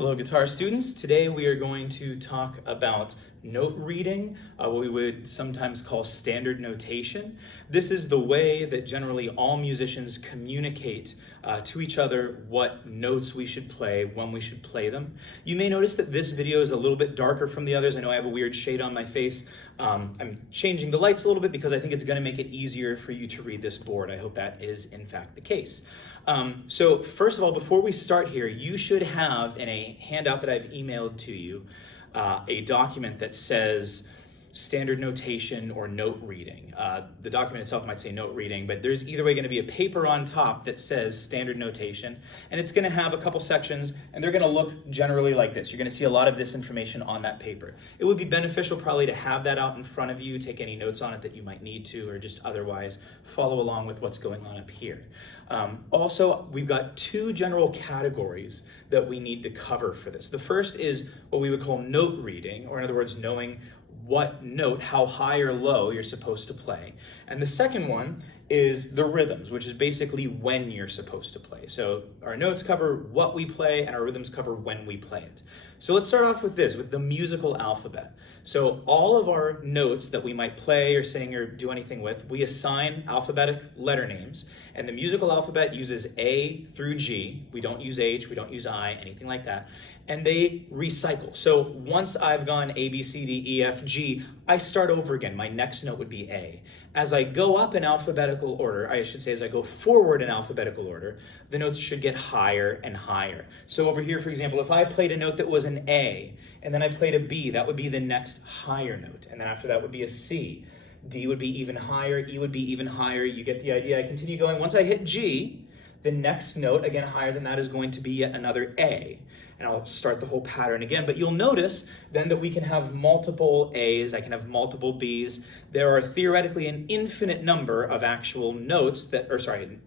Hello, guitar students. Today we are going to talk about note reading, what we would sometimes call standard notation. This is the way that generally all musicians communicate to each other what notes we should play, when we should play them. You may notice that this video is a little bit darker from the others. I know I have a weird shade on my face. I'm changing the lights a little bit because I think it's going to make it easier for you to read this board. I hope that is in fact the case. So first of all, before we start here, you should have in a handout that I've emailed to you a document that says standard notation or note reading. The document itself might say note reading, but there's either way going to be a paper on top that says standard notation, and it's going to have a couple sections, and they're going to look generally like this. You're going to see a lot of this information on that paper. It would be beneficial probably to have that out in front of you, take any notes on it that you might need to, or just otherwise follow along with what's going on up here. Also, we've got two general categories that we need to cover for this. The first is what we would call note reading, or in other words, knowing what note, how high or low you're supposed to play. And the second one is the rhythms, which is basically when you're supposed to play. So our notes cover what we play and our rhythms cover when we play it. So let's start off with this, with the musical alphabet. So all of our notes that we might play or sing or do anything with, we assign alphabetic letter names, and the musical alphabet uses A through G. We don't use H, we don't use I, anything like that. And they recycle. So once I've gone A, B, C, D, E, F, G, I start over again. My next note would be A. As I go up in alphabetical order, I should say as I go forward in alphabetical order, the notes should get higher and higher. So over here, for example, if I played a note that was an A, and then I played a B, that would be the next higher note. And then after that would be a C. D would be even higher, E would be even higher. You get the idea. I continue going. Once I hit G, the next note, again higher than that, is going to be yet another A. And I'll start the whole pattern again. But you'll notice then that we can have multiple A's, I can have multiple B's. There are theoretically an infinite number of actual notes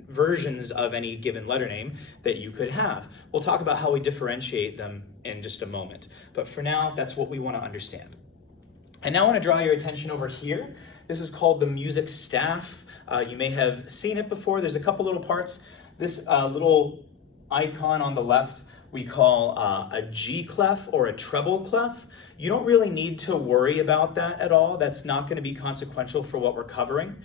versions of any given letter name that you could have. We'll talk about how we differentiate them in just a moment. But for now, that's what we want to understand. And now I want to draw your attention over here. This is called the music staff. You may have seen it before. There's a couple little parts. This little icon on the left we call a G clef or a treble clef. You don't really need to worry about that at all. That's not going to be consequential for what we're covering.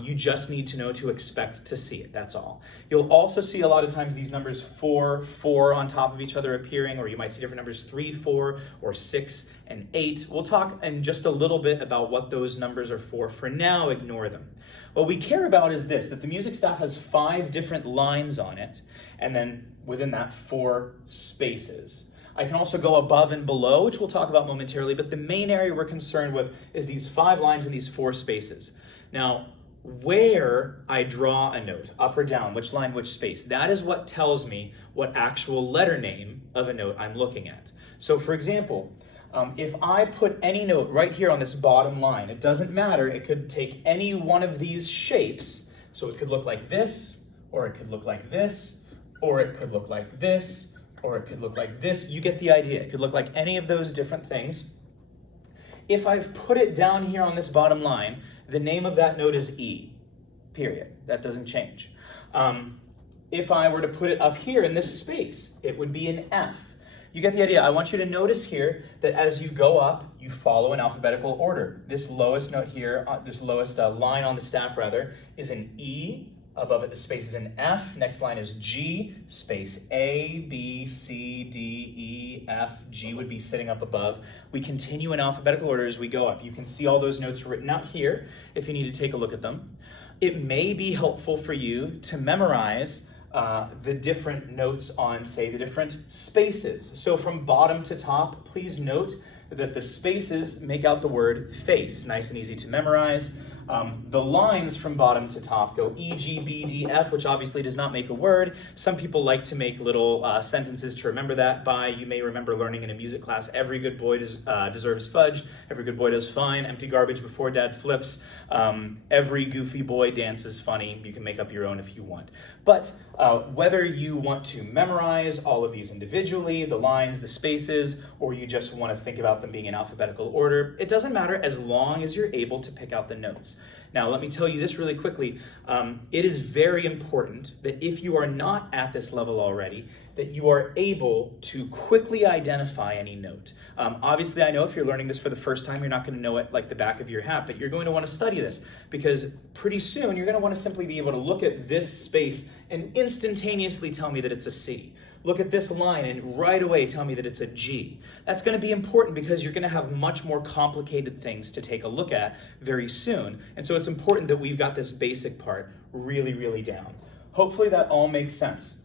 You just need to know to expect to see it, that's all. You'll also see a lot of times these numbers 4, 4 on top of each other appearing, or you might see different numbers 3, 4, or 6 and 8. We'll talk in just a little bit about what those numbers are for. For now, ignore them. What we care about is this, that the music staff has 5 different lines on it, and then within that 4 spaces. I can also go above and below, which we'll talk about momentarily, but the main area we're concerned with is these 5 lines and these 4 spaces. Now, where I draw a note, up or down, which line, which space, that is what tells me what actual letter name of a note I'm looking at. So for example, if I put any note right here on this bottom line, it doesn't matter, it could take any one of these shapes, so it could look like this, or it could look like this, or it could look like this, or it could look like this. You get the idea. It could look like any of those different things. If I've put it down here on this bottom line, the name of that note is E, period. That doesn't change. If I were to put it up here in this space, it would be an F. You get the idea. I want you to notice here that as you go up, you follow an alphabetical order. This lowest note here, this lowest line on the staff rather, is an E. Above it, the space is an F. Next line is G, space A, B, C, D, E, F. G would be sitting up above. We continue in alphabetical order as we go up. You can see all those notes written out here if you need to take a look at them. It may be helpful for you to memorize the different notes on, say, the different spaces. So from bottom to top, please note that the spaces make out the word face. Nice and easy to memorize. The lines from bottom to top go E, G, B, D, F, which obviously does not make a word. Some people like to make little sentences to remember that by. You may remember learning in a music class, every good boy deserves fudge, every good boy does fine, empty garbage before dad flips, every goofy boy dances funny. You can make up your own if you want. But whether you want to memorize all of these individually, the lines, the spaces, or you just want to think about them being in alphabetical order, it doesn't matter as long as you're able to pick out the notes. Now, let me tell you this really quickly. It is very important that if you are not at this level already, that you are able to quickly identify any note. Obviously, I know if you're learning this for the first time, you're not going to know it like the back of your hat, but you're going to want to study this because pretty soon you're going to want to simply be able to look at this space and instantaneously tell me that it's a C. Look at this line and right away tell me that it's a G. That's going to be important because you're going to have much more complicated things to take a look at very soon. And so it's important that we've got this basic part really, really down. Hopefully that all makes sense.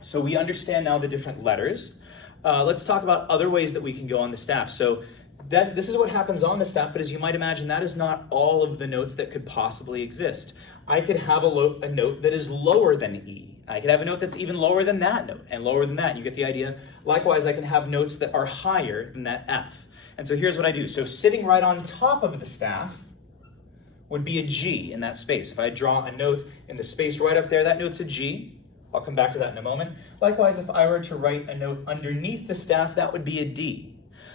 So we understand now the different letters. Let's talk about other ways that we can go on the staff. So this is what happens on the staff, but as you might imagine, that is not all of the notes that could possibly exist. I could have a note that is lower than E. I could have a note that's even lower than that note and lower than that. You get the idea. Likewise, I can have notes that are higher than that F. And so here's what I do. So sitting right on top of the staff would be a G in that space. If I draw a note in the space right up there, that note's a G. I'll come back to that in a moment. Likewise, if I were to write a note underneath the staff, that would be a D.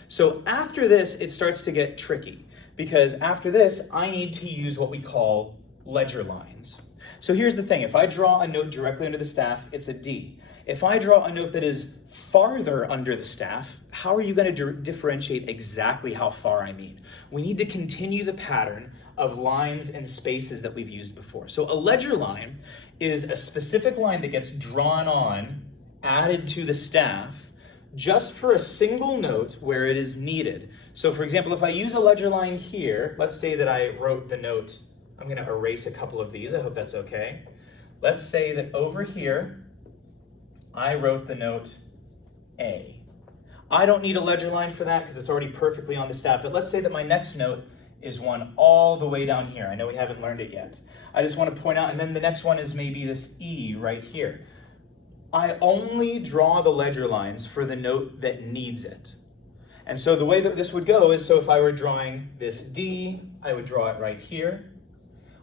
So after this, it starts to get tricky because after this, I need to use what we call ledger lines. So here's the thing. If I draw a note directly under the staff, it's a D. If I draw a note that is farther under the staff, how are you going to differentiate exactly how far I mean? We need to continue the pattern of lines and spaces that we've used before. So a ledger line is a specific line that gets drawn on, added to the staff, just for a single note where it is needed. So for example, if I use a ledger line here, let's say that I wrote the note, I'm going to erase a couple of these, I hope that's okay. Let's say that over here, I wrote the note A. I don't need a ledger line for that because it's already perfectly on the staff, but let's say that my next note is one all the way down here. I know we haven't learned it yet. I just want to point out, and then the next one is maybe this E right here. I only draw the ledger lines for the note that needs it. And so the way that this would go is, so if I were drawing this D, I would draw it right here.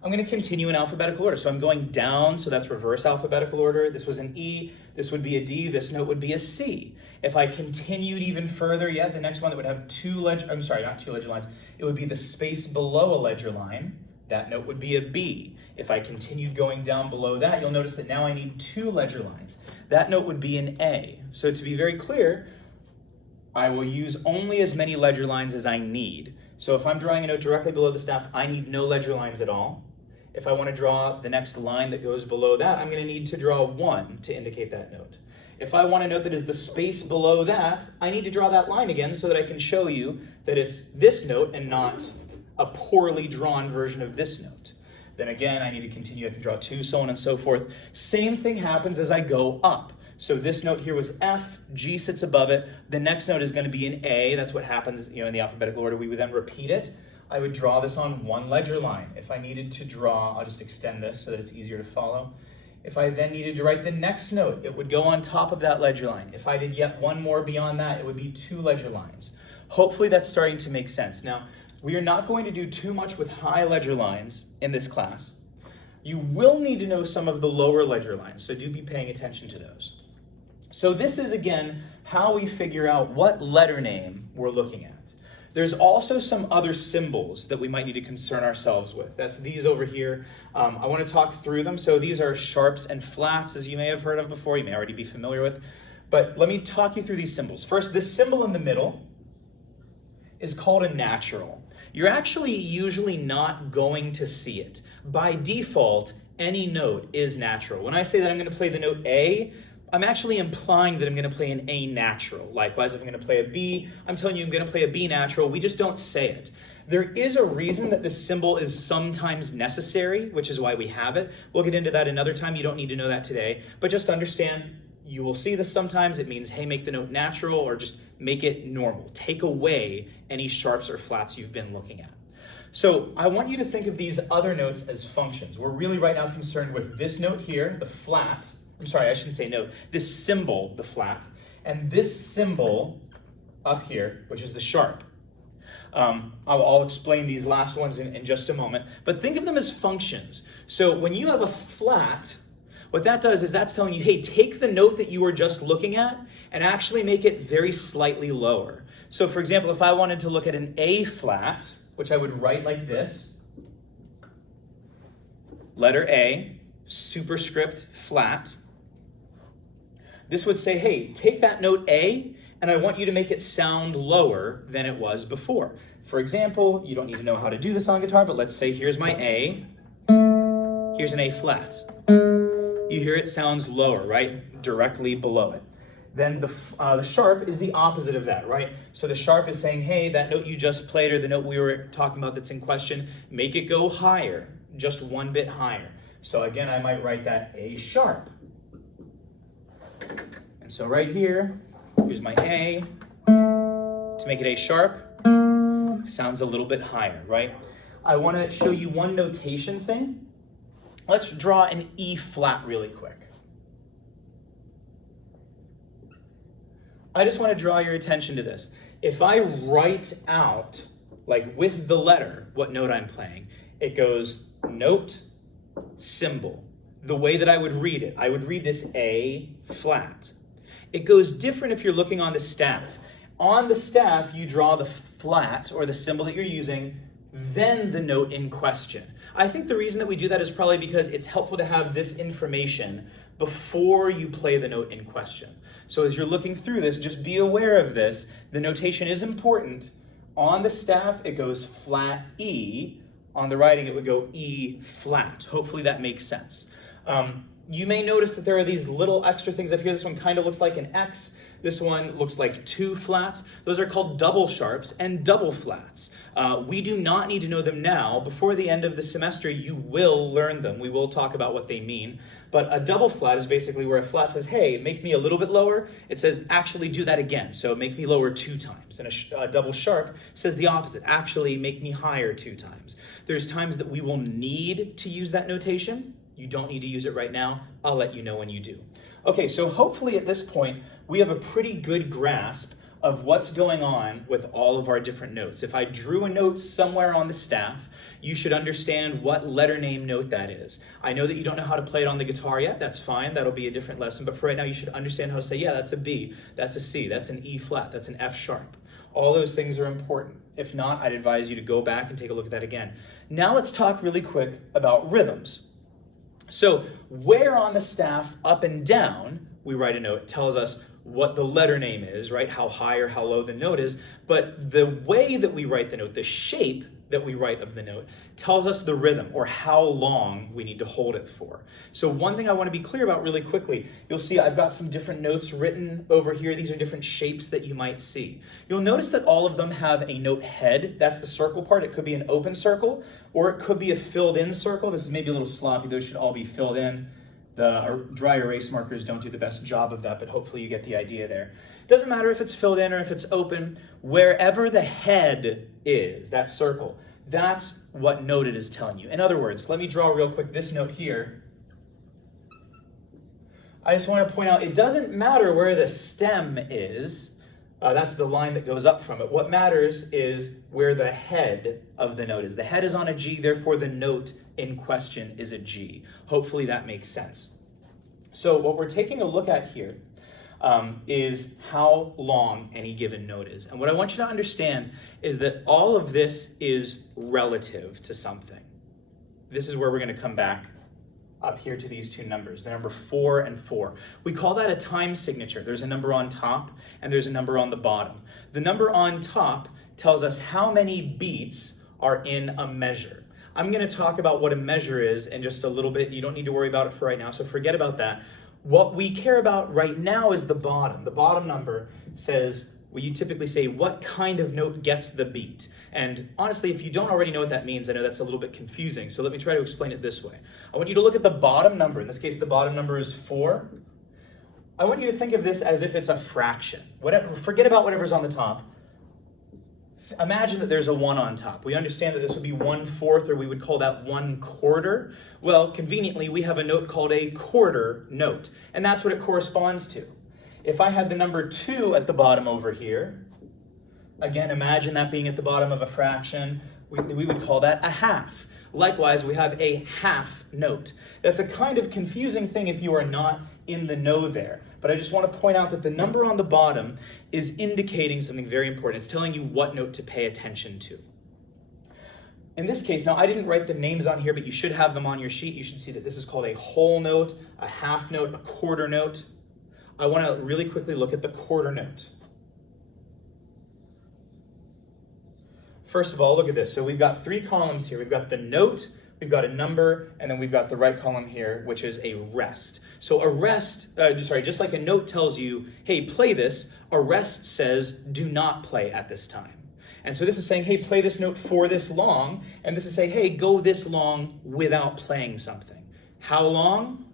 I'm going to continue in alphabetical order. So I'm going down, so that's reverse alphabetical order. This was an E, this would be a D, this note would be a C. If I continued even further, the next one that would have not two ledger lines, it would be the space below a ledger line. That note would be a B. If I continued going down below that, you'll notice that now I need two ledger lines. That note would be an A. So to be very clear, I will use only as many ledger lines as I need. So if I'm drawing a note directly below the staff, I need no ledger lines at all. If I want to draw the next line that goes below that, I'm going to need to draw one to indicate that note. If I want a note that is the space below that, I need to draw that line again so that I can show you that it's this note and not a poorly drawn version of this note. Then again, I need to continue, I can draw two, so on and so forth. Same thing happens as I go up. So this note here was F, G sits above it. The next note is going to be an A. That's what happens, in the alphabetical order. We would then repeat it. I would draw this on one ledger line. If I needed to draw, I'll just extend this so that it's easier to follow. If I then needed to write the next note, it would go on top of that ledger line. If I did yet one more beyond that, it would be two ledger lines. Hopefully that's starting to make sense. Now, we are not going to do too much with high ledger lines in this class. You will need to know some of the lower ledger lines, so do be paying attention to those. So this is, again, how we figure out what letter name we're looking at. There's also some other symbols that we might need to concern ourselves with. That's these over here. I want to talk through them. So these are sharps and flats, as you may have heard of before. You may already be familiar with. But let me talk you through these symbols. First, this symbol in the middle is called a natural. You're actually usually not going to see it. By default, any note is natural. When I say that I'm going to play the note A, I'm actually implying that I'm going to play an A natural. Likewise, if I'm going to play a B, I'm telling you I'm going to play a B natural. We just don't say it. There is a reason that this symbol is sometimes necessary, which is why we have it. We'll get into that another time. You don't need to know that today. But just understand, you will see this sometimes. It means, hey, make the note natural or just make it normal. Take away any sharps or flats you've been looking at. So I want you to think of these other notes as functions. We're really right now concerned with this note here, the flat. I'm sorry, I shouldn't say note. This symbol, the flat, and this symbol up here, which is the sharp. I'll explain these last ones in just a moment, but think of them as functions. So when you have a flat, what that does is that's telling you, hey, take the note that you were just looking at and actually make it very slightly lower. So for example, if I wanted to look at an A flat, which I would write like this, letter A, superscript flat. This would say, hey, take that note A, and I want you to make it sound lower than it was before. For example, you don't need to know how to do this on guitar, but let's say here's my A, here's an A flat. You hear it sounds lower, right? Directly below it. Then the sharp is the opposite of that, right? So the sharp is saying, hey, that note you just played, or the note we were talking about that's in question, make it go higher, just one bit higher. So again, I might write that A sharp. And so right here, here's my A. To make it A sharp, sounds a little bit higher, right? I want to show you one notation thing. Let's draw an E flat really quick. I just want to draw your attention to this. If I write out, like with the letter, what note I'm playing, it goes note, symbol. The way that I would read it, I would read this A flat. It goes different if you're looking on the staff. On the staff, you draw the flat, or the symbol that you're using, then the note in question. I think the reason that we do that is probably because it's helpful to have this information before you play the note in question. So as you're looking through this, just be aware of this. The notation is important. On the staff, it goes flat E. On the writing, it would go E flat. Hopefully that makes sense. You may notice that there are these little extra things up here. This one kind of looks like an X. This one looks like two flats. Those are called double sharps and double flats. We do not need to know them now. Before the end of the semester, you will learn them. We will talk about what they mean. But a double flat is basically where a flat says, hey, make me a little bit lower. It says, actually do that again. So make me lower 2 times. And a double sharp says the opposite. Actually make me higher 2 times. There's times that we will need to use that notation. You don't need to use it right now. I'll let you know when you do. Okay, so hopefully at this point, we have a pretty good grasp of what's going on with all of our different notes. If I drew a note somewhere on the staff, you should understand what letter name note that is. I know that you don't know how to play it on the guitar yet. That's fine. That'll be a different lesson. But for right now, you should understand how to say, yeah, that's a B, that's a C, that's an E flat, that's an F sharp. All those things are important. If not, I'd advise you to go back and take a look at that again. Now let's talk really quick about rhythms. So where on the staff, up and down, we write a note, tells us what the letter name is, right? How high or how low the note is. But the way that we write the note, the shape that we write of the note, tells us the rhythm, or how long we need to hold it for. So one thing I want to be clear about really quickly, you'll see I've got some different notes written over here. These are different shapes that you might see. You'll notice that all of them have a note head. That's the circle part. It could be an open circle, or it could be a filled in circle. This is maybe a little sloppy. Those should all be filled in. The dry erase markers don't do the best job of that, but hopefully you get the idea there. Doesn't matter if it's filled in or if it's open. Wherever the head is, that circle, that's what note it is telling you. In other words, let me draw real quick this note here. I just want to point out, it doesn't matter where the stem is. That's the line that goes up from it. What matters is where the head of the note is. The head is on a G, therefore the note in question is a G. Hopefully that makes sense. So what we're taking a look at here is how long any given note is. And what I want you to understand is that all of this is relative to something. This is where we're going to come back up here to these two numbers, the number 4 and 4. We call that a time signature. There's a number on top and there's a number on the bottom. The number on top tells us how many beats are in a measure. I'm going to talk about what a measure is in just a little bit. You don't need to worry about it for right now, so forget about that. What we care about right now is the bottom. The bottom number says, well, you typically say, what kind of note gets the beat? And honestly, if you don't already know what that means, I know that's a little bit confusing, so let me try to explain it this way. I want you to look at the bottom number. In this case, the bottom number is 4. I want you to think of this as if it's a fraction. Forget about whatever's on the top. Imagine that there's a 1 on top. We understand that this would be 1/4, or we would call that 1/4. Well, conveniently, we have a note called a quarter note, and that's what it corresponds to. If I had the number 2 at the bottom over here, again, imagine that being at the bottom of a fraction, we would call that a half. Likewise, we have a half note. That's a kind of confusing thing if you are not in the know there. But I just want to point out that the number on the bottom is indicating something very important. It's telling you what note to pay attention to. In this case, now I didn't write the names on here, but you should have them on your sheet. You should see that this is called a whole note, a half note, a quarter note. I want to really quickly look at the quarter note. First of all, look at this. So we've got 3 columns here. We've got the note, we've got a number, and then we've got the right column here, which is a rest. So a rest, just like a note tells you, hey, play this, a rest says, do not play at this time. And so this is saying, hey, play this note for this long, and this is saying, hey, go this long without playing something. How long?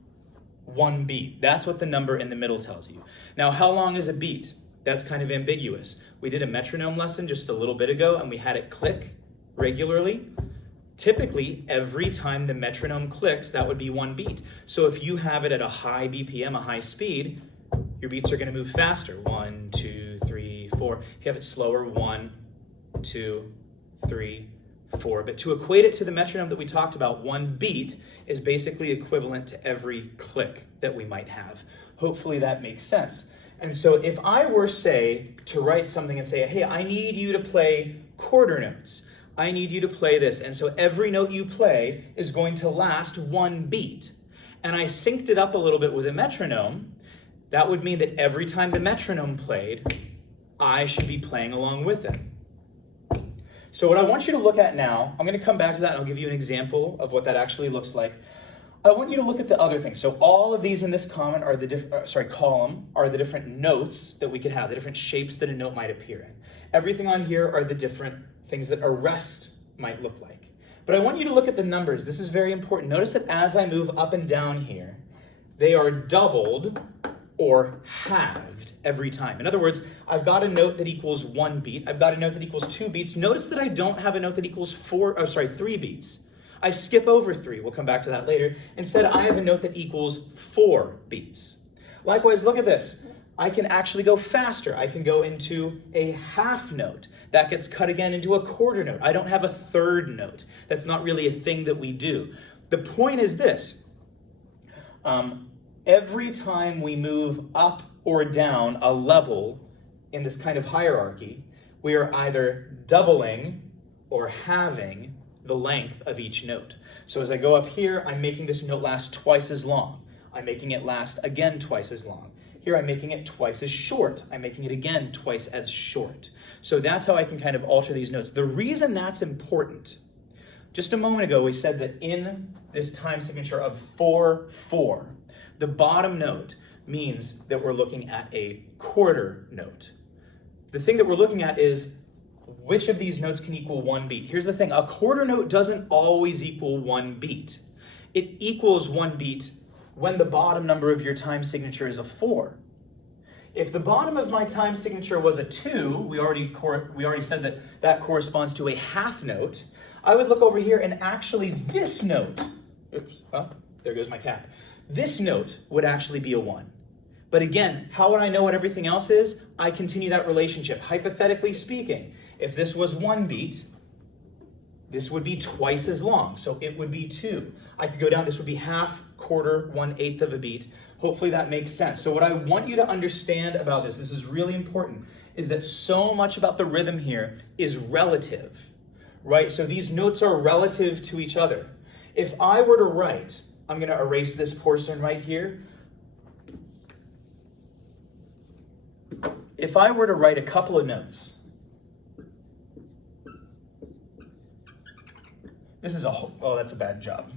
1 beat. That's what the number in the middle tells you. Now, how long is a beat? That's kind of ambiguous. We did a metronome lesson just a little bit ago, and we had it click regularly. Typically, every time the metronome clicks, that would be 1 beat. So if you have it at a high BPM, a high speed, your beats are going to move faster. 1, 2, 3, 4. If you have it slower, 1, 2, 3, 4. But to equate it to the metronome that we talked about, 1 beat is basically equivalent to every click that we might have. Hopefully that makes sense. And so if I were, say, to write something and say, hey, I need you to play quarter notes. I need you to play this. And so every note you play is going to last 1 beat. And I synced it up a little bit with a metronome. That would mean that every time the metronome played, I should be playing along with it. So what I want you to look at now, I'm going to come back to that and I'll give you an example of what that actually looks like. I want you to look at the other things. So all of these in this column are the column are the different notes that we could have, the different shapes that a note might appear in. Everything on here are the different things that a rest might look like. But I want you to look at the numbers. This is very important. Notice that as I move up and down here, they are doubled or halved every time. In other words, I've got a note that equals 1 beat. I've got a note that equals 2 beats. Notice that I don't have a note that equals 3 beats. I skip over 3. We'll come back to that later. Instead, I have a note that equals 4 beats. Likewise, look at this. I can actually go faster. I can go into a half note. That gets cut again into a quarter note. I don't have a third note. That's not really a thing that we do. The point is this. Every time we move up or down a level in this kind of hierarchy, we are either doubling or halving the length of each note. So as I go up here, I'm making this note last twice as long. I'm making it last again twice as long. Here I'm making it twice as short. I'm making it again twice as short. So that's how I can kind of alter these notes. The reason that's important, just a moment ago we said that in this time signature of 4/4, the bottom note means that we're looking at a quarter note. The thing that we're looking at is which of these notes can equal 1 beat. Here's the thing, a quarter note doesn't always equal 1 beat. It equals 1 beat when the bottom number of your time signature is a 4. If the bottom of my time signature was a 2, we already said that that corresponds to a half note, I would look over here and actually this note, there goes my cap. This note would actually be a 1. But again, how would I know what everything else is? I continue that relationship. Hypothetically speaking, if this was 1 beat, this would be twice as long, so it would be 2. I could go down, this would be half, quarter, 1/8 of a beat. Hopefully that makes sense. So what I want you to understand about this is really important, is that so much about the rhythm here is relative, right? So these notes are relative to each other. If I were to write, I'm going to erase this portion right here. If I were to write a couple of notes, this is that's a bad job.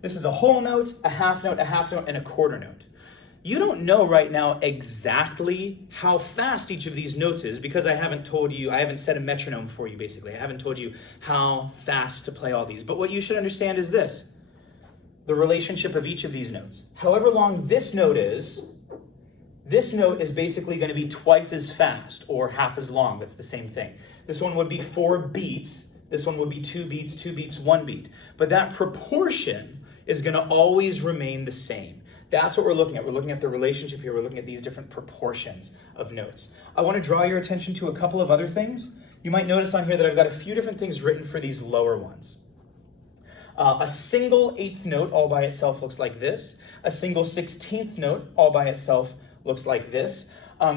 This is a whole note, a half note, and a quarter note. You don't know right now exactly how fast each of these notes is because I haven't set a metronome for you basically. I haven't told you how fast to play all these. But what you should understand is this, the relationship of each of these notes. However long this note is basically going to be twice as fast or half as long. That's the same thing. This one would be 4 beats. This one would be 2 beats, 2 beats, 1 beat. But that proportion is going to always remain the same. That's what we're looking at. We're looking at the relationship here. We're looking at these different proportions of notes. I want to draw your attention to a couple of other things. You might notice on here that I've got a few different things written for these lower ones. A single 8th note all by itself looks like this. A single 16th note all by itself looks like this.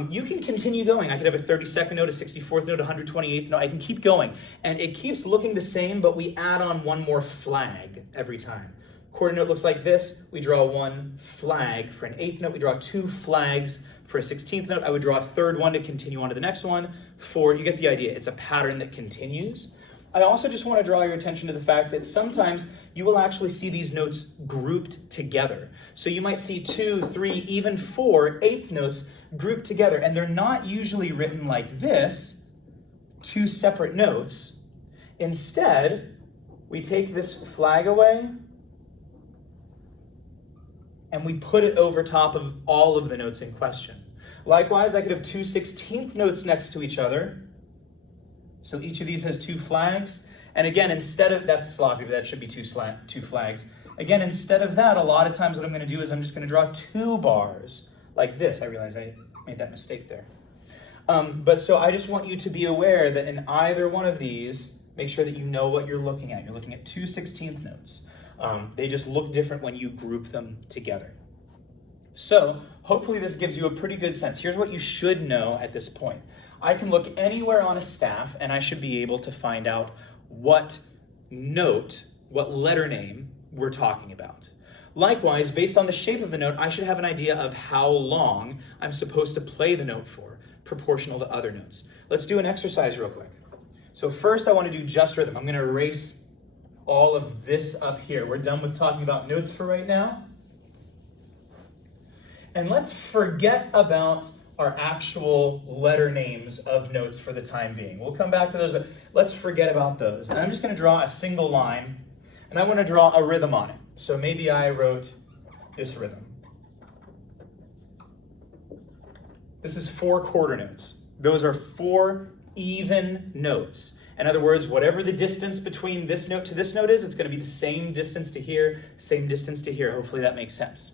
You can continue going. I could have a 32nd note, a 64th note, a 128th note. I can keep going. And it keeps looking the same, but we add on one more flag every time. Quarter note looks like this. We draw one flag for an 8th note. We draw 2 flags for a 16th note. I would draw a 3rd one to continue on to the next one. 4, you get the idea. It's a pattern that continues. I also just want to draw your attention to the fact that sometimes you will actually see these notes grouped together. So you might see 2, 3, even 4 8th notes grouped together, and they're not usually written like this, 2 separate notes. Instead, we take this flag away and we put it over top of all of the notes in question. Likewise, I could have 2 16th notes next to each other. So each of these has 2 flags. And again, instead of, that's sloppy, but that should be 2 flags. Again, instead of that, a lot of times what I'm going to do is I'm just going to draw 2 bars like this. I realize I made that mistake there. But so I just want you to be aware that in either one of these, make sure that you know what you're looking at. You're looking at 2 16th notes. They just look different when you group them together. So hopefully this gives you a pretty good sense. Here's what you should know at this point. I can look anywhere on a staff and I should be able to find out what note, what letter name we're talking about. Likewise, based on the shape of the note, I should have an idea of how long I'm supposed to play the note for, proportional to other notes. Let's do an exercise real quick. So first I want to do just rhythm. I'm going to erase all of this up here. We're done with talking about notes for right now. And let's forget about our actual letter names of notes for the time being. We'll come back to those, but let's forget about those. And I'm just going to draw a single line, and I want to draw a rhythm on it. So maybe I wrote this rhythm. This is 4 quarter notes. Those are 4 even notes. In other words, whatever the distance between this note to this note is, it's going to be the same distance to here, same distance to here. Hopefully that makes sense.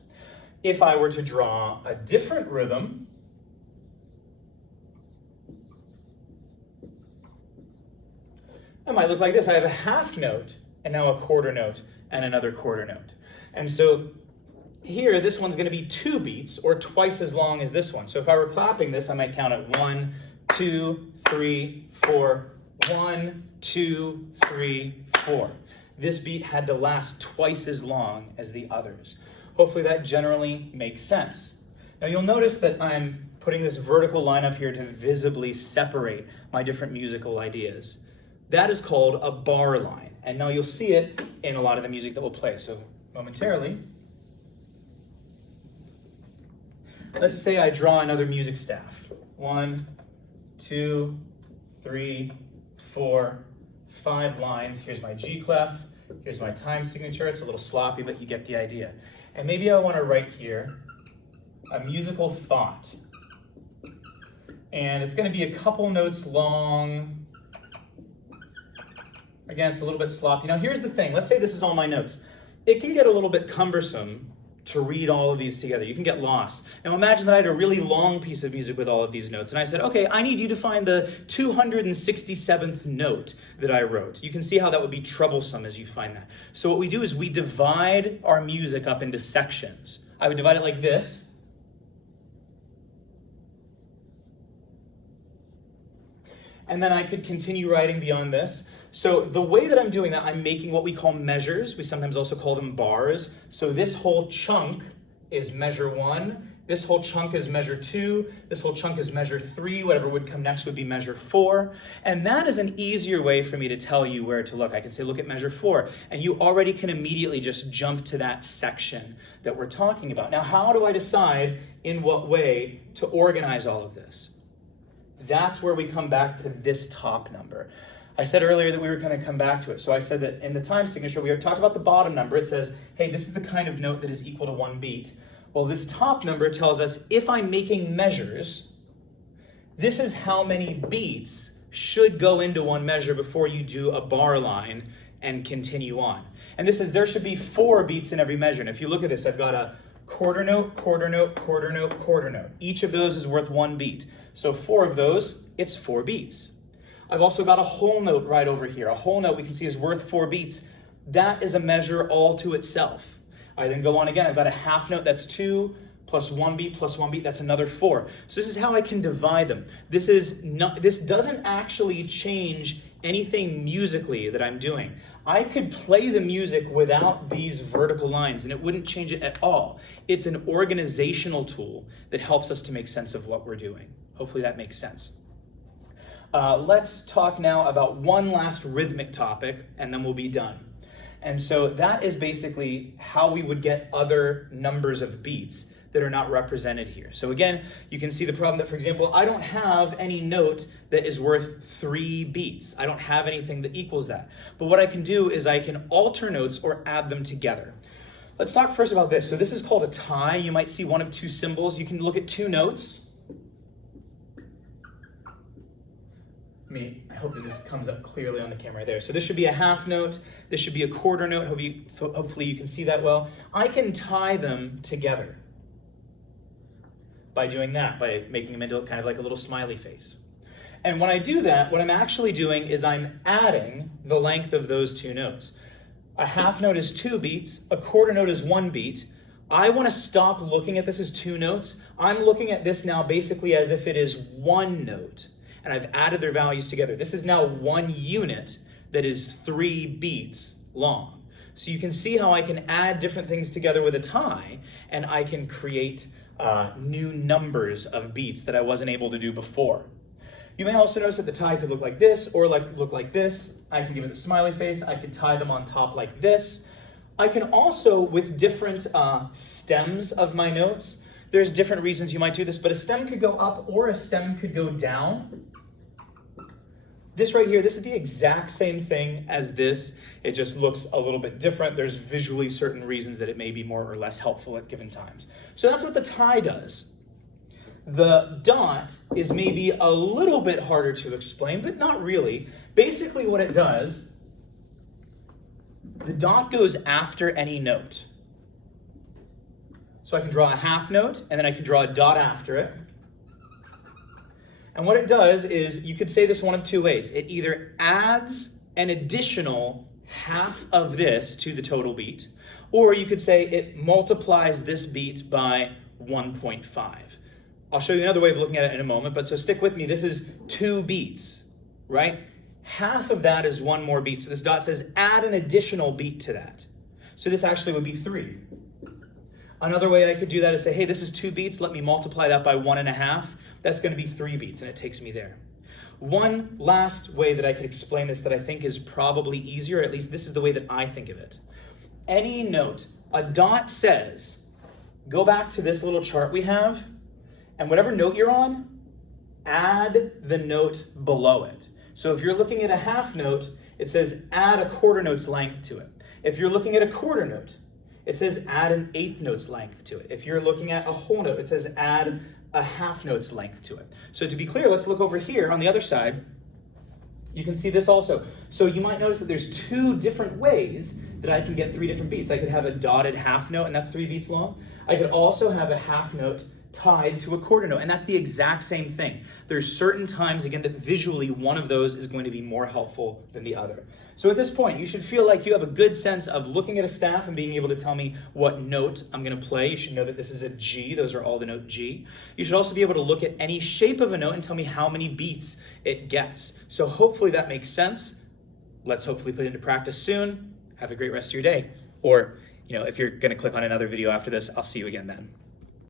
If I were to draw a different rhythm, it might look like this. I have a half note and now a quarter note and another quarter note. And so here, this one's going to be 2 beats or twice as long as this one. So if I were clapping this, I might count it 1, 2, 3, 4, 1, 2, 3, 4. This beat had to last twice as long as the others. Hopefully that generally makes sense. Now you'll notice that I'm putting this vertical line up here to visibly separate my different musical ideas. That is called a bar line. And now you'll see it in a lot of the music that we'll play. So momentarily, let's say I draw another music staff. 1, 2, 3, 4, 5 lines. Here's my G clef. Here's my time signature. It's a little sloppy, but you get the idea. And maybe I want to write here a musical thought. And it's going to be a couple notes long. Again, it's a little bit sloppy. Now here's the thing. Let's say this is all my notes. It can get a little bit cumbersome to read all of these together. You can get lost. Now imagine that I had a really long piece of music with all of these notes, and I said, okay, I need you to find the 267th note that I wrote. You can see how that would be troublesome as you find that. So what we do is we divide our music up into sections. I would divide it like this. And then I could continue writing beyond this. So the way that I'm doing that, I'm making what we call measures. We sometimes also call them bars. So this whole chunk is measure 1. This whole chunk is measure 2. This whole chunk is measure 3. Whatever would come next would be measure 4. And that is an easier way for me to tell you where to look. I can say, look at measure 4. And you already can immediately just jump to that section that we're talking about. Now, how do I decide in what way to organize all of this? That's where we come back to this top number. I said earlier that we were going to come back to it. So I said that in the time signature, we talked about the bottom number. It says, hey, this is the kind of note that is equal to 1 beat. Well, this top number tells us if I'm making measures, this is how many beats should go into one measure before you do a bar line and continue on. And this is, there should be 4 beats in every measure. And if you look at this, I've got a quarter note, quarter note, quarter note, quarter note. Each of those is worth 1 beat. So 4 of those, it's 4 beats. I've also got a whole note right over here. A whole note we can see is worth 4 beats. That is a measure all to itself. I then go on again. I've got a half note, that's 2. plus 1 beat plus 1 beat, that's another 4. So this is how I can divide them. This doesn't actually change anything musically that I'm doing. I could play the music without these vertical lines and it wouldn't change it at all. It's an organizational tool that helps us to make sense of what we're doing. Hopefully that makes sense. Let's talk now about one last rhythmic topic and then we'll be done. And so that is basically how we would get other numbers of beats that are not represented here. So again, you can see the problem that, for example, I don't have any note that is worth 3 beats. I don't have anything that equals that. But what I can do is I can alter notes or add them together. Let's talk first about this. So this is called a tie. You might see one of 2 symbols. You can look at 2 notes. I hope that this comes up clearly on the camera there. So this should be a half note. This should be a quarter note. Hopefully you can see that well. I can tie them together by doing that, by making them into kind of like a little smiley face. And when I do that, what I'm actually doing is I'm adding the length of those 2 notes. A half note is 2 beats, a quarter note is 1 beat. I want to stop looking at this as 2 notes. I'm looking at this now basically as if it is 1 note. And I've added their values together. This is now 1 unit that is 3 beats long. So you can see how I can add different things together with a tie, and I can create new numbers of beats that I wasn't able to do before. You may also notice that the tie could look like this or look like this. I can give it a smiley face. I can tie them on top like this. I can also, with different stems of my notes, there's different reasons you might do this, but a stem could go up or a stem could go down. This right here, this is the exact same thing as this. It just looks a little bit different. There's visually certain reasons that it may be more or less helpful at given times. So that's what the tie does. The dot is maybe a little bit harder to explain, but not really. Basically what it does, the dot goes after any note. So I can draw a half note, and then I can draw a dot after it. And what it does is, you could say this one of 2 ways. It either adds an additional half of this to the total beat, or you could say it multiplies this beat by 1.5. I'll show you another way of looking at it in a moment, but so stick with me. This is 2 beats, right? Half of that is 1 more beat. So this dot says add an additional beat to that. So this actually would be 3. Another way I could do that is say, hey, this is 2 beats. Let me multiply that by 1.5. That's going to be 3 beats, and it takes me there. One last way that I could explain this that I think is probably easier, at least this is the way that I think of it. Any note, a dot says, go back to this little chart we have, and whatever note you're on, add the note below it. So if you're looking at a half note, it says add a quarter note's length to it. If you're looking at a quarter note, it says add an eighth note's length to it. If you're looking at a whole note, it says add a half note's length to it. So to be clear, let's look over here on the other side. You can see this also. So you might notice that there's 2 different ways that I can get 3 different beats. I could have a dotted half note, and that's 3 beats long. I could also have a half note tied to a quarter note, and that's the exact same thing. There's certain times, again, that visually one of those is going to be more helpful than the other. So at this point, you should feel like you have a good sense of looking at a staff and being able to tell me what note I'm going to play. You should know that this is a G. Those are all the note G. You should also be able to look at any shape of a note and tell me how many beats it gets. So hopefully that makes sense. Let's hopefully put it into practice soon. Have a great rest of your day. Or, if you're going to click on another video after this, I'll see you again then.